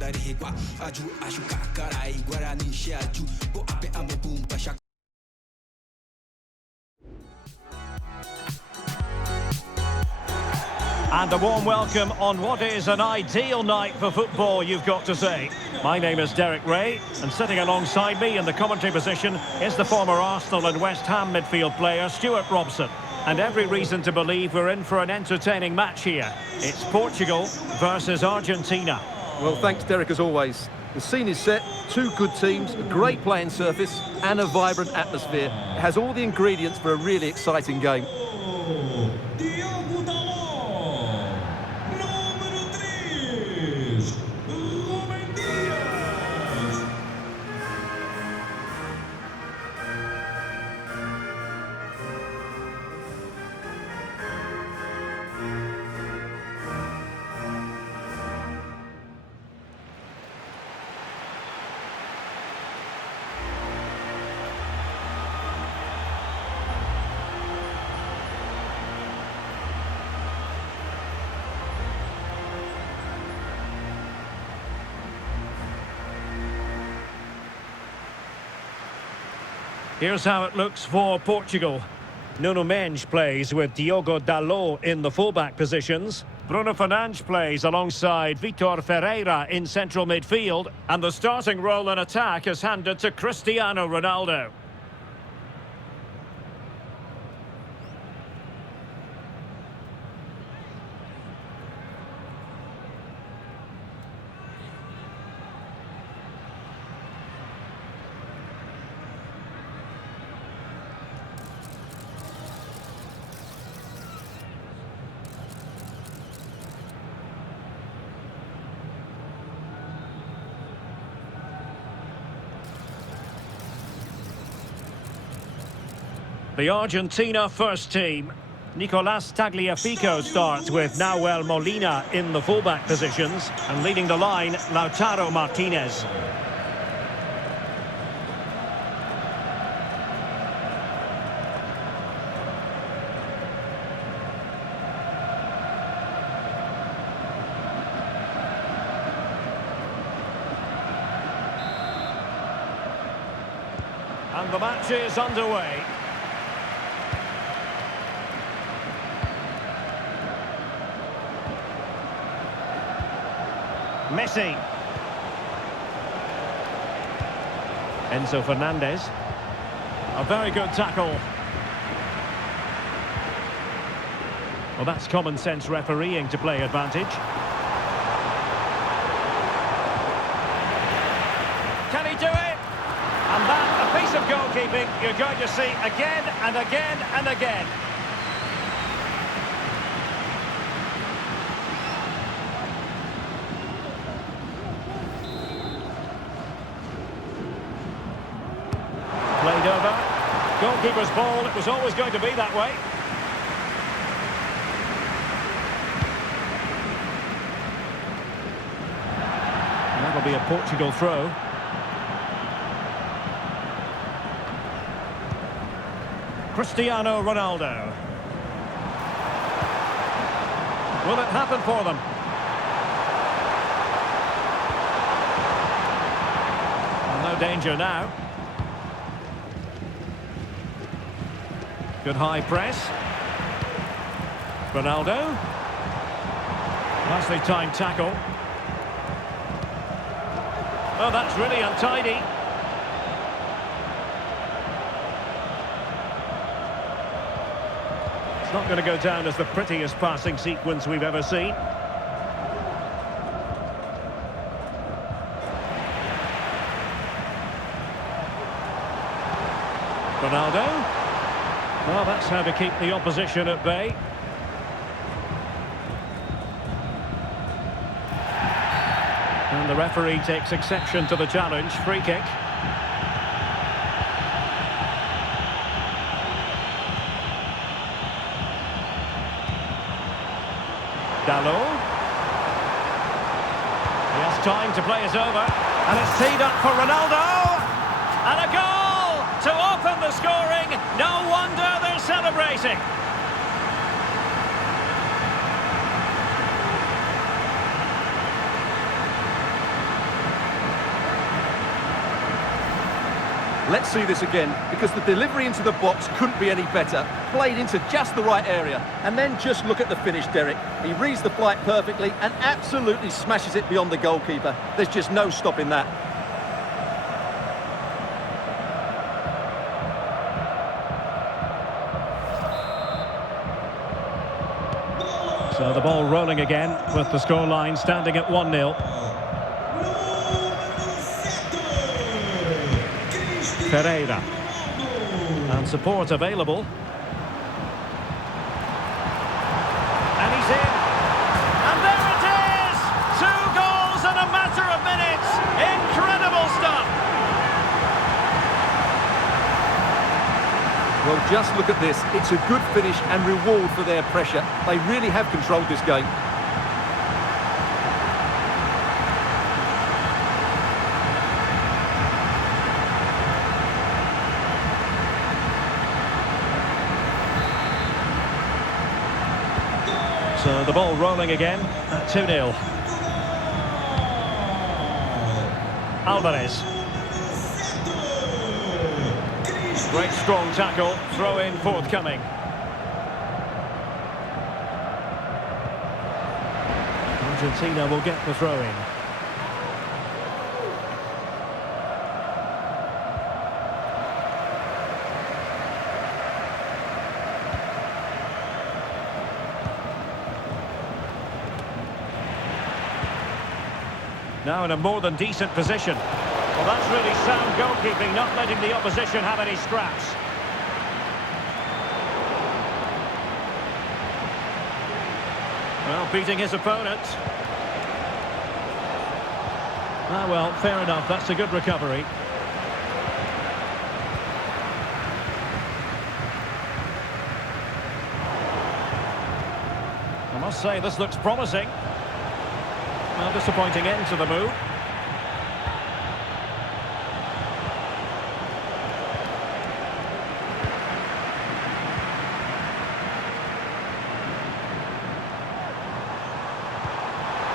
da rehegua aju achu kakarai guarani xiaju bo ape amo bumba shak. And a warm welcome on what is an ideal night for football, you've got to say. My name is Derek Ray, and sitting alongside me in the commentary position is the former Arsenal and West Ham midfield player Stuart Robson. And every reason to believe we're in for an entertaining match here. It's Portugal versus Argentina. Well, thanks, Derek, as always. The scene is set, two good teams, a great playing surface and a vibrant atmosphere. It has all the ingredients for a really exciting game. Here's how it looks for Portugal. Nuno Mendes plays with Diogo Dalot in the fullback positions. Bruno Fernandes plays alongside Vitor Ferreira in central midfield. And the starting role in attack is handed to Cristiano Ronaldo. The Argentina first team. Nicolas Tagliafico starts with Nahuel Molina in the fullback positions, and leading the line, Lautaro Martinez. And the match is underway. Messi. Enzo Fernandez. A very good tackle. Well, that's common sense refereeing to play advantage. Can he do it? And that, a piece of goalkeeping you're going to see again and again and again. Played over. Goalkeeper's ball, it was always going to be that way. And that'll be a Portugal throw. Cristiano Ronaldo. Will it happen for them? Well, no danger now. Good high press. Ronaldo. Nicely timed tackle. Oh, that's really untidy. It's not going to go down as the prettiest passing sequence we've ever seen. Ronaldo. Well, that's how to keep the opposition at bay. And the referee takes exception to the challenge. Free kick. Dalot. He has time to play it over. And it's teed up for Ronaldo. And a goal to open the scoring. No wonder they're celebrating. Let's see this again, because the delivery into the box couldn't be any better. Played into just the right area. And then just look at the finish, Derek. He reads the flight perfectly and absolutely smashes it beyond the goalkeeper. There's just no stopping that. So the ball rolling again with the scoreline standing at 1-0. Pereira. And support available. And he's in. And there it is! 2 goals in a matter of minutes. Incredible stuff. Well, just look at this. It's a good finish and reward for their pressure. They really have controlled this game. So the ball rolling again at 2-0. Alvarez. Great strong tackle, throw in forthcoming. Argentina will get the throw in. Now in a more than decent position. Well, that's really sound goalkeeping, not letting the opposition have any scraps. Well, beating his opponent. Ah, well, fair enough. That's a good recovery. I must say, this looks promising. Well, disappointing end to the move.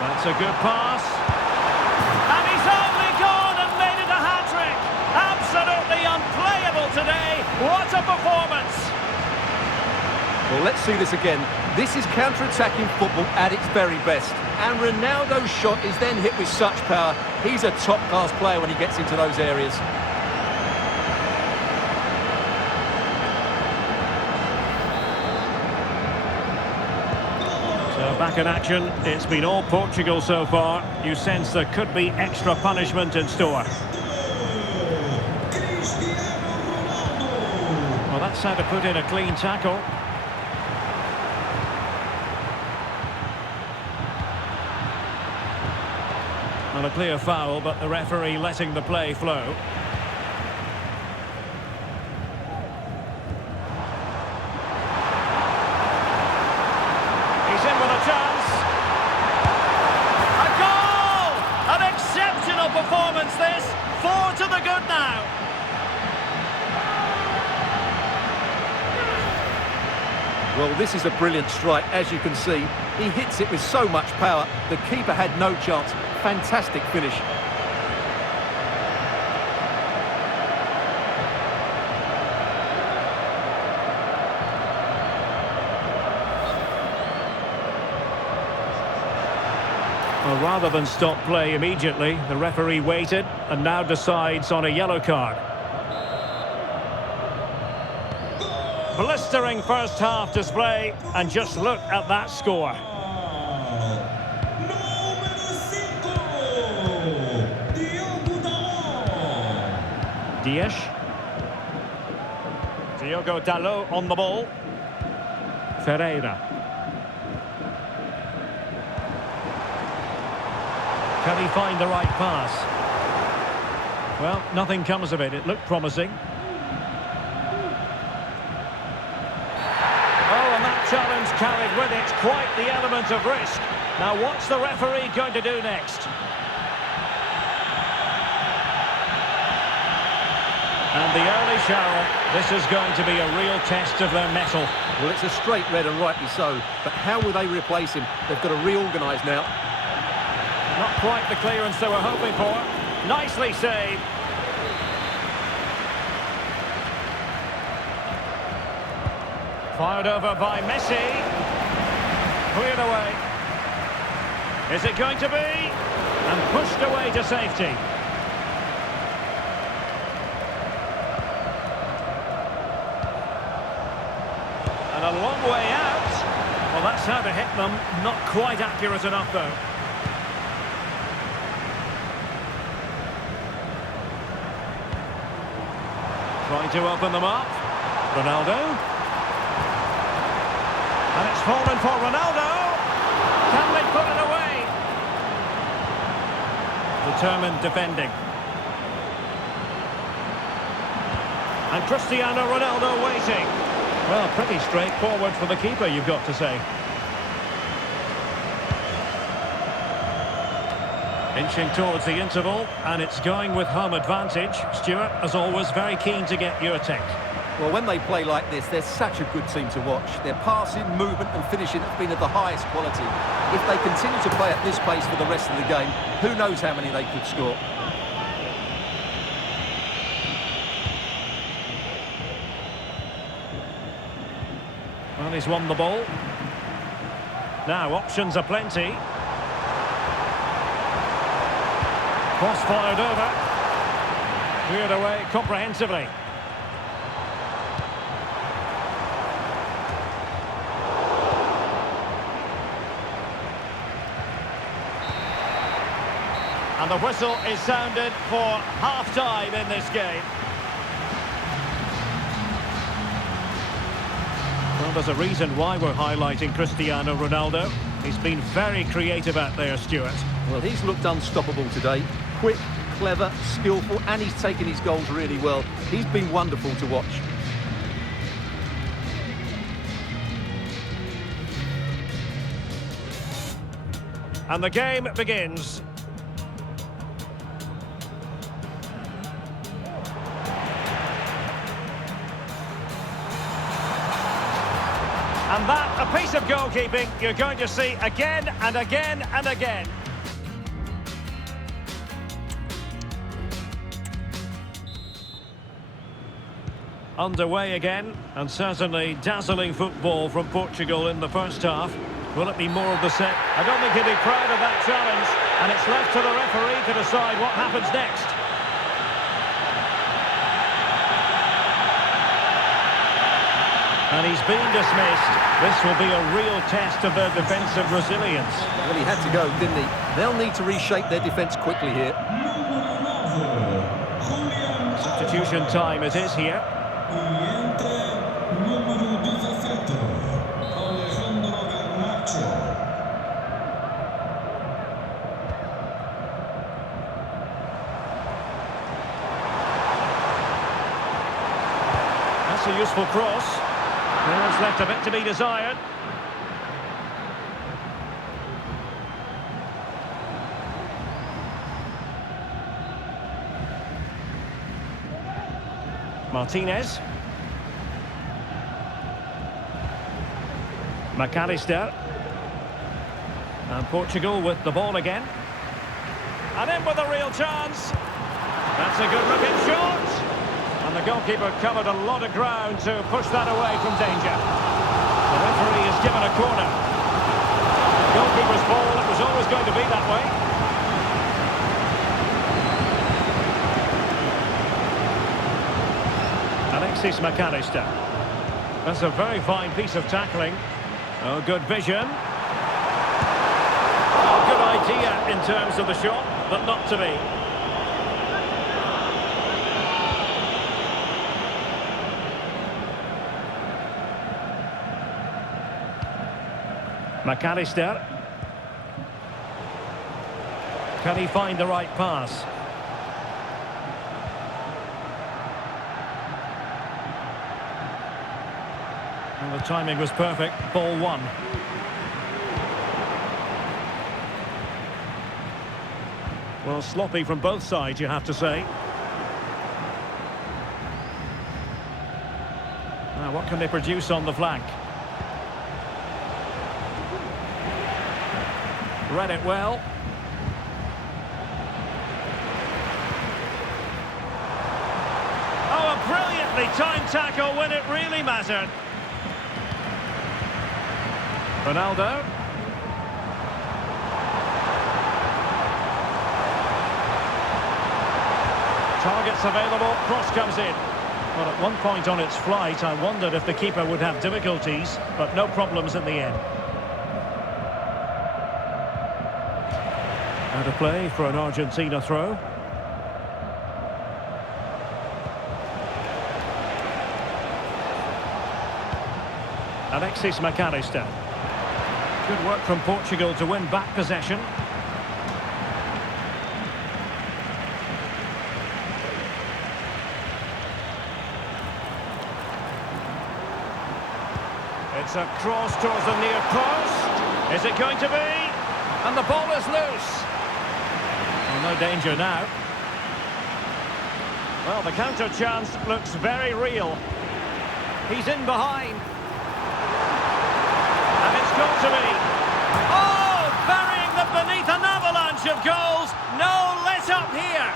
That's a good pass. And he's only gone and made it a hat-trick. Absolutely unplayable today. What a performance. Well, let's see this again. This is counter-attacking football at its very best. And Ronaldo's shot is then hit with such power. He's a top-class player when he gets into those areas. So back in action. It's been all Portugal so far. You sense there could be extra punishment in store. Well, that's how to put in a clean tackle. Not a clear foul, but the referee letting the play flow. He's in with a chance. A goal! An exceptional performance this. 4 to the good now. Well, this is a brilliant strike, as you can see. He hits it with so much power. The keeper had no chance. Fantastic finish. Well, rather than stop play immediately, the referee waited and now decides on a yellow card. Blistering first half display, and just look at that score. Dias. Diogo Dalot on the ball. Ferreira. Can he find the right pass? Well, nothing comes of it. It looked promising. Challenge carried with it quite the element of risk. Now what's the referee going to do next? And the early shower. This is going to be a real test of their mettle. Well, it's a straight red and rightly so. But how will they replace him? They've got to reorganise now. Not quite the clearance they were hoping for. Nicely saved. Fired over by Messi. Cleared away. Is it going to be? And pushed away to safety. And a long way out. Well, that's how to hit them. Not quite accurate enough, though. Trying to open them up. Ronaldo. And it's fallen for Ronaldo. Can they put it away? Determined defending. And Cristiano Ronaldo waiting. Well, pretty straightforward for the keeper, you've got to say. Inching towards the interval, and it's going with home advantage. Stuart, as always, very keen to get your take. Well, when they play like this, they're such a good team to watch. Their passing, movement and finishing have been of the highest quality. If they continue to play at this pace for the rest of the game, who knows how many they could score. Well, he's won the ball. Now, options are plenty. Cross fired over. Cleared away comprehensively. And the whistle is sounded for half-time in this game. Well, there's a reason why we're highlighting Cristiano Ronaldo. He's been very creative out there, Stuart. Well, he's looked unstoppable today. Quick, clever, skillful, and he's taken his goals really well. He's been wonderful to watch. And the game begins. And that, a piece of goalkeeping you're going to see again and again and again. Underway again, and certainly dazzling football from Portugal in the first half. Will it be more of the same? I don't think he'll be proud of that challenge, and it's left to the referee to decide what happens next. And he's been dismissed. This will be a real test of their defensive resilience. Well, he had to go, didn't he? They'll need to reshape their defence quickly here. Substitution time it is here. That's a useful cross. There's left a bit to be desired. Martinez. McAllister. And Portugal with the ball again. And in with a real chance. That's a good looking shot. And the goalkeeper covered a lot of ground to push that away from danger. The referee has given a corner. Goalkeeper's ball, it was always going to be that way. Alexis McAllister. That's a very fine piece of tackling. Oh, good vision. Oh, good idea in terms of the shot, but not to be. McAllister. Can he find the right pass? Well, the timing was perfect. Ball one. Well, sloppy from both sides, you have to say. Now, what can they produce on the flank? Read it well. Oh, a brilliantly timed tackle when it really mattered. Ronaldo. Targets available, cross comes in. Well, at one point on its flight, I wondered if the keeper would have difficulties, but no problems in the end. Out of play for an Argentina throw. Alexis McAllister. Good work from Portugal to win back possession. It's a cross towards the near post. Is it going to be? And the ball is loose. Well, no danger now. Well, the counter chance looks very real. He's in behind. And it's got to be. Oh, burying them beneath an avalanche of goals. No let up here.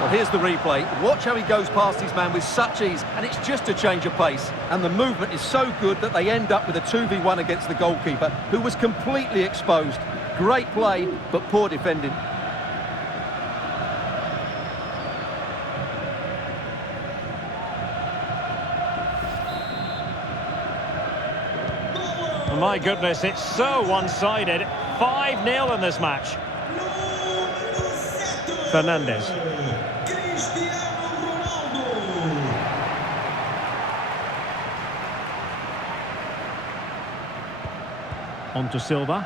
Well, here's the replay. Watch how he goes past his man with such ease, and it's just a change of pace. And the movement is so good that they end up with a 2v1 against the goalkeeper, who was completely exposed. Great play, but poor defending. My goodness, it's so one-sided. 5-0 in this match. Fernandez. On to Silva.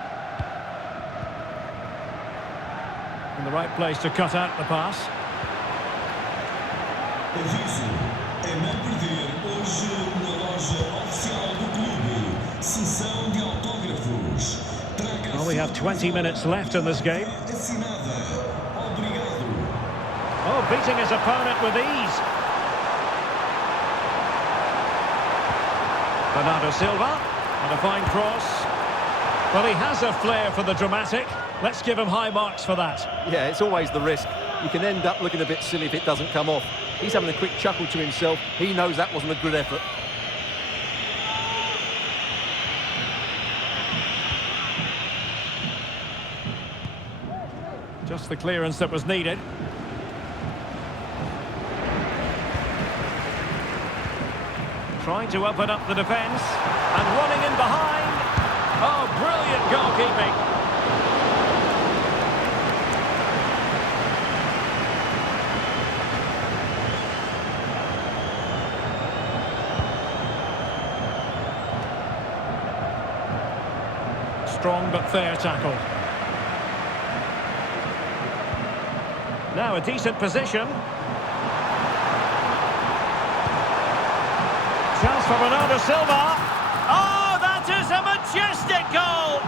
In the right place to cut out the pass. Aviso, é não perder hoje na loja oficial do clube. Sessão de autógrafos. Well, we have 20 minutes left in this game. Assinada. Obrigado. Oh, beating his opponent with ease. Bernardo Silva. And a fine cross. Well, he has a flair for the dramatic. Let's give him high marks for that. Yeah, it's always the risk. You can end up looking a bit silly if it doesn't come off. He's having a quick chuckle to himself. He knows that wasn't a good effort. Just the clearance that was needed. Trying to open up the defence. And running in behind. Oh, brilliant goalkeeping. Strong but fair tackle. Now a decent position. Chance for Bernardo Silva. Oh, that is a majestic goal!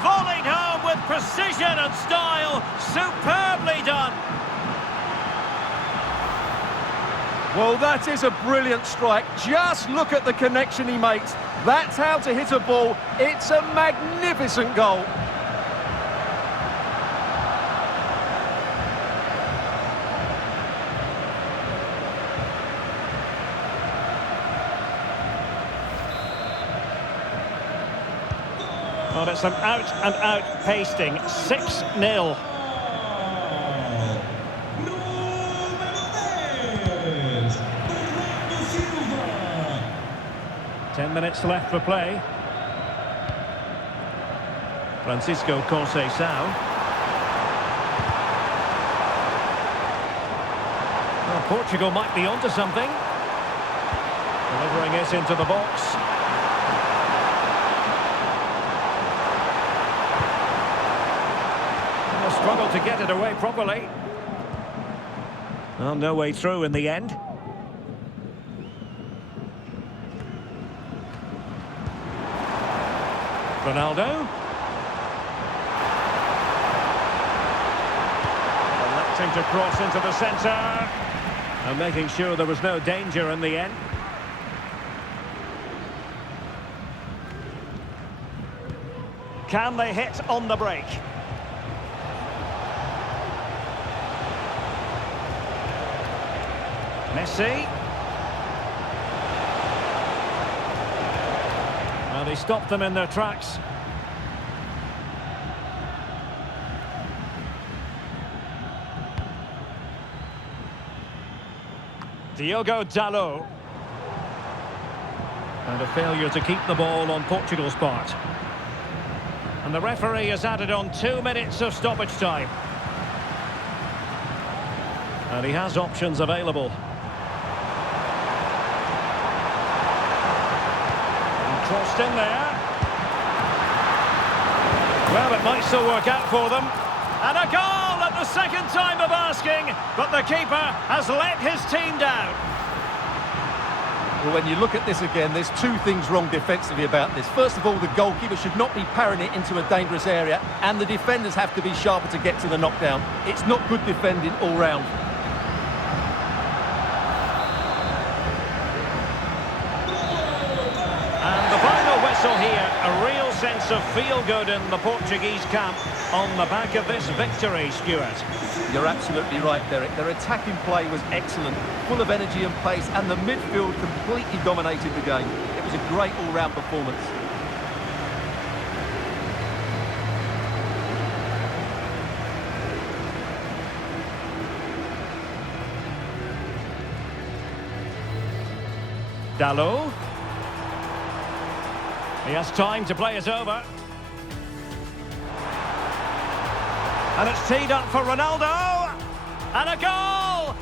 Volleyed home with precision and style. Superbly done. Well, that is a brilliant strike. Just look at the connection he makes. That's how to hit a ball. It's a magnificent goal. Well, it's an out-and-out pasting. 6-0. Número 10. Bernardo Silva. 10 minutes left for play. Francisco Conceição. Well, Portugal might be onto something. Delivering it into the box. Struggled to get it away properly. Well, no way through in the end. Ronaldo. Electing to cross into the centre. And making sure there was no danger in the end. Can they hit on the break? Messi. And he stopped them in their tracks. Diogo Dalot. And a failure to keep the ball on Portugal's part. And the referee has added on 2 minutes of stoppage time. And he has options available. And crossed in there. Well, it might still work out for them. And a goal at the second time of asking, but the keeper has let his team down. Well, when you look at this again, there's two things wrong defensively about this. First of all, the goalkeeper should not be parrying it into a dangerous area, and the defenders have to be sharper to get to the knockdown. It's not good defending all round. And the final whistle here, a real sense of feel-good in the Portuguese camp on the back of this victory, Stuart. You're absolutely right, Derek. Their attacking play was excellent, full of energy and pace, and the midfield completely dominated the game. It was a great all-round performance. Dalot. He has time to play it over. And it's teed up for Ronaldo. And a goal!